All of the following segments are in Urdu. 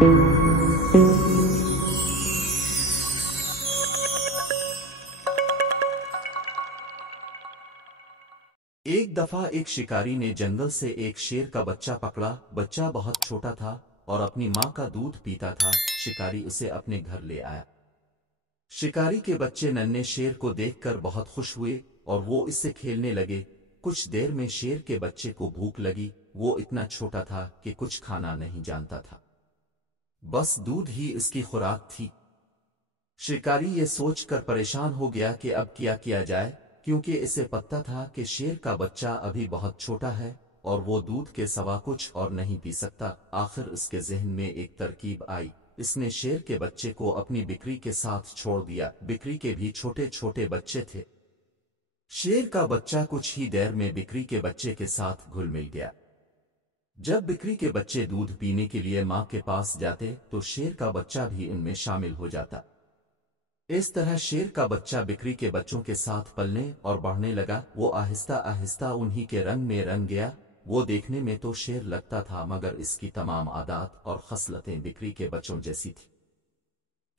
ایک دفعہ ایک شکاری نے جنگل سے ایک شیر کا بچہ پکڑا۔ بچہ بہت چھوٹا تھا اور اپنی ماں کا دودھ پیتا تھا۔ شکاری اسے اپنے گھر لے آیا۔ شکاری کے بچے ننھے شیر کو دیکھ کر بہت خوش ہوئے اور وہ اس سے کھیلنے لگے۔ کچھ دیر میں شیر کے بچے کو بھوک لگی۔ وہ اتنا چھوٹا تھا کہ کچھ کھانا نہیں جانتا تھا، بس دودھ ہی اس کی خوراک تھی۔ شکاری یہ سوچ کر پریشان ہو گیا کہ اب کیا جائے، کیونکہ اسے پتہ تھا کہ شیر کا بچہ ابھی بہت چھوٹا ہے اور وہ دودھ کے سوا کچھ اور نہیں پی سکتا۔ آخر اس کے ذہن میں ایک ترکیب آئی۔ اس نے شیر کے بچے کو اپنی بکری کے ساتھ چھوڑ دیا۔ بکری کے بھی چھوٹے چھوٹے بچے تھے۔ شیر کا بچہ کچھ ہی دیر میں بکری کے بچے کے ساتھ گھل مل گیا۔ جب بکری کے بچے دودھ پینے کے لیے ماں کے پاس جاتے تو شیر کا بچہ بھی ان میں شامل ہو جاتا۔ اس طرح شیر کا بچہ بکری کے بچوں کے ساتھ پلنے اور بڑھنے لگا۔ وہ آہستہ آہستہ انہی کے رنگ میں رنگ گیا۔ وہ دیکھنے میں تو شیر لگتا تھا مگر اس کی تمام عادات اور خصلتیں بکری کے بچوں جیسی تھی۔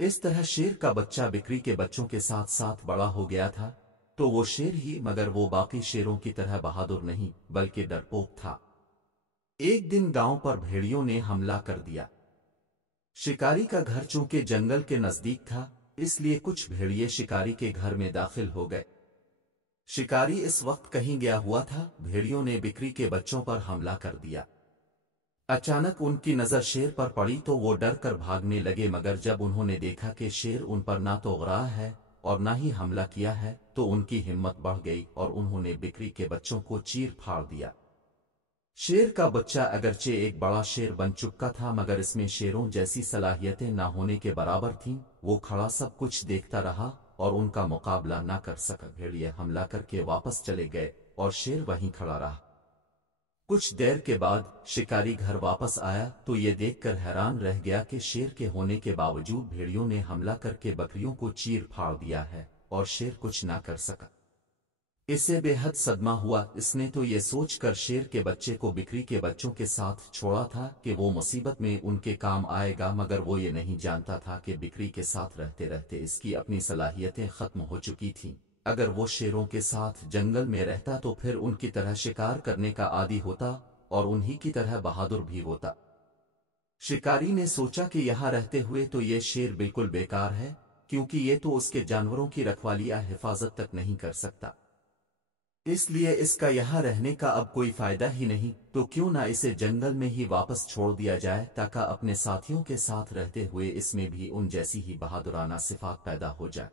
اس طرح شیر کا بچہ بکری کے بچوں کے ساتھ ساتھ بڑا ہو گیا تھا۔ تو وہ شیر ہی مگر وہ باقی شیروں کی طرح بہادر نہیں بلکہ ڈرپوک تھا۔ ایک دن گاؤں پر بھیڑیوں نے حملہ کر دیا۔ شکاری کا گھر چونکہ جنگل کے نزدیک تھا، اس لیے کچھ بھیڑیے شکاری کے گھر میں داخل ہو گئے۔ شکاری اس وقت کہیں گیا ہوا تھا۔ بھیڑیوں نے بکری کے بچوں پر حملہ کر دیا۔ اچانک ان کی نظر شیر پر پڑی تو وہ ڈر کر بھاگنے لگے، مگر جب انہوں نے دیکھا کہ شیر ان پر نہ تو غرا ہے اور نہ ہی حملہ کیا ہے تو ان کی ہمت بڑھ گئی اور انہوں نے بکری کے بچوں کو چیر پھاڑ دیا۔ شیر کا بچہ اگرچہ ایک بڑا شیر بن چکا تھا مگر اس میں شیروں جیسی صلاحیتیں نہ ہونے کے برابر تھیں۔ وہ کھڑا سب کچھ دیکھتا رہا اور ان کا مقابلہ نہ کر سکا۔ بھیڑیے حملہ کر کے واپس چلے گئے اور شیر وہیں کھڑا رہا۔ کچھ دیر کے بعد شکاری گھر واپس آیا تو یہ دیکھ کر حیران رہ گیا کہ شیر کے ہونے کے باوجود بھیڑیوں نے حملہ کر کے بکریوں کو چیر پھاڑ دیا ہے اور شیر کچھ نہ کر سکا۔ اسے بے حد صدمہ ہوا۔ اس نے تو یہ سوچ کر شیر کے بچے کو بکری کے بچوں کے ساتھ چھوڑا تھا کہ وہ مصیبت میں ان کے کام آئے گا، مگر وہ یہ نہیں جانتا تھا کہ بکری کے ساتھ رہتے رہتے اس کی اپنی صلاحیتیں ختم ہو چکی تھیں۔ اگر وہ شیروں کے ساتھ جنگل میں رہتا تو پھر ان کی طرح شکار کرنے کا عادی ہوتا اور انہی کی طرح بہادر بھی ہوتا۔ شکاری نے سوچا کہ یہاں رہتے ہوئے تو یہ شیر بالکل بیکار ہے، کیونکہ یہ تو اس کے جانوروں کی رکھوالی یا حفاظت تک نہیں کر سکتا۔ اس لیے اس کا یہاں رہنے کا اب کوئی فائدہ ہی نہیں، تو کیوں نہ اسے جنگل میں ہی واپس چھوڑ دیا جائے تاکہ اپنے ساتھیوں کے ساتھ رہتے ہوئے اس میں بھی ان جیسی ہی بہادرانہ صفات پیدا ہو جائے۔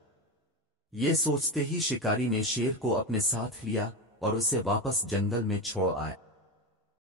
یہ سوچتے ہی شکاری نے شیر کو اپنے ساتھ لیا اور اسے واپس جنگل میں چھوڑ آئے۔